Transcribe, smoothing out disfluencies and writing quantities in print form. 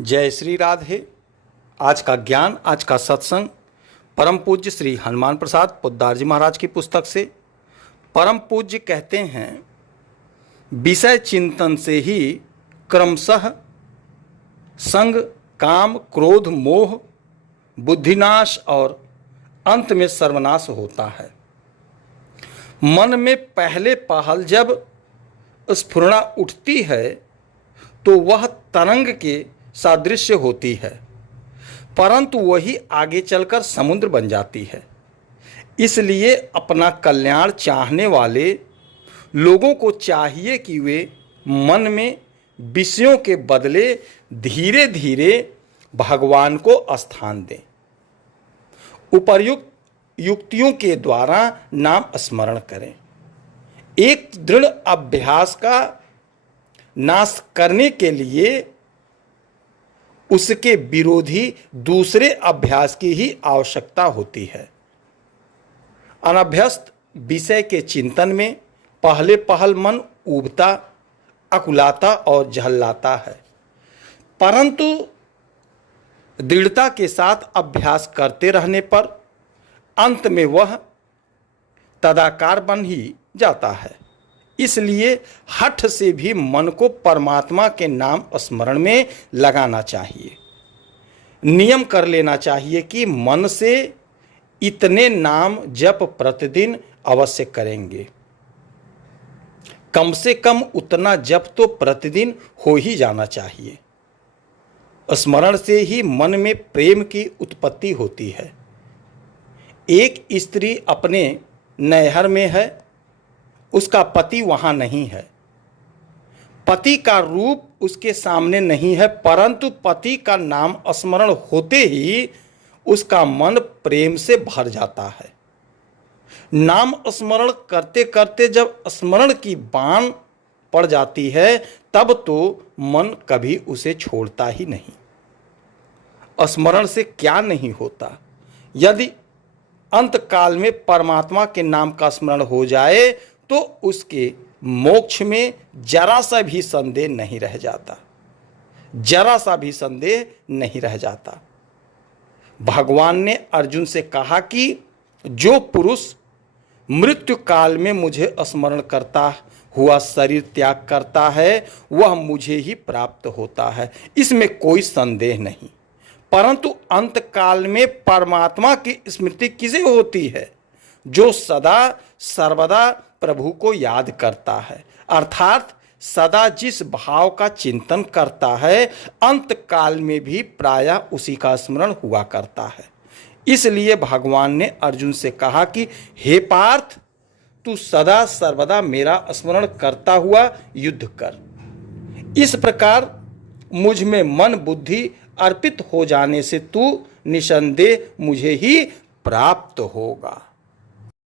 जय श्री राधे। आज का ज्ञान, आज का सत्संग परम पूज्य श्री हनुमान प्रसाद पोद्दार जी महाराज की पुस्तक से। परम पूज्य कहते हैं, विषय चिंतन से ही क्रमशः संग, काम, क्रोध, मोह, बुद्धिनाश और अंत में सर्वनाश होता है। मन में पहले पहल जब स्फुरणा उठती है तो वह तरंग के सादृश्य होती है, परंतु वही आगे चलकर समुद्र बन जाती है। इसलिए अपना कल्याण चाहने वाले लोगों को चाहिए कि वे मन में विषयों के बदले धीरे धीरे भगवान को स्थान दें। उपर्युक्त युक्तियों के द्वारा नाम स्मरण करें। एक दृढ़ अभ्यास का नाश करने के लिए उसके विरोधी दूसरे अभ्यास की ही आवश्यकता होती है। अनभ्यस्त विषय के चिंतन में पहले पहल मन ऊबता, अकुलाता और झल्लाता है, परंतु दृढ़ता के साथ अभ्यास करते रहने पर अंत में वह तदाकार बन ही जाता है। इसलिए हठ से भी मन को परमात्मा के नाम स्मरण में लगाना चाहिए। नियम कर लेना चाहिए कि मन से इतने नाम जप प्रतिदिन अवश्य करेंगे। कम से कम उतना जप तो प्रतिदिन हो ही जाना चाहिए। स्मरण से ही मन में प्रेम की उत्पत्ति होती है। एक स्त्री अपने नैहर में है, उसका पति वहां नहीं है। पति का रूप उसके सामने नहीं है, परंतु पति का नाम स्मरण होते ही उसका मन प्रेम से भर जाता है। नाम स्मरण करते करते जब स्मरण की बाण पड़ जाती है तब तो मन कभी उसे छोड़ता ही नहीं। स्मरण से क्या नहीं होता। यदि अंत काल में परमात्मा के नाम का स्मरण हो जाए तो उसके मोक्ष में जरा सा भी संदेह नहीं रह जाता, जरा सा भी संदेह नहीं रह जाता। भगवान ने अर्जुन से कहा कि जो पुरुष मृत्यु काल में मुझे स्मरण करता हुआ शरीर त्याग करता है वह मुझे ही प्राप्त होता है, इसमें कोई संदेह नहीं। परंतु अंत काल में परमात्मा की स्मृति किसे होती है? जो सदा सर्वदा प्रभु को याद करता है, अर्थात सदा जिस भाव का चिंतन करता है अंत काल में भी प्रायः उसी का स्मरण हुआ करता है। इसलिए भगवान ने अर्जुन से कहा कि हे पार्थ, तू सदा सर्वदा मेरा स्मरण करता हुआ युद्ध कर। इस प्रकार मुझ में मन बुद्धि अर्पित हो जाने से तू निसंदेह मुझे ही प्राप्त होगा।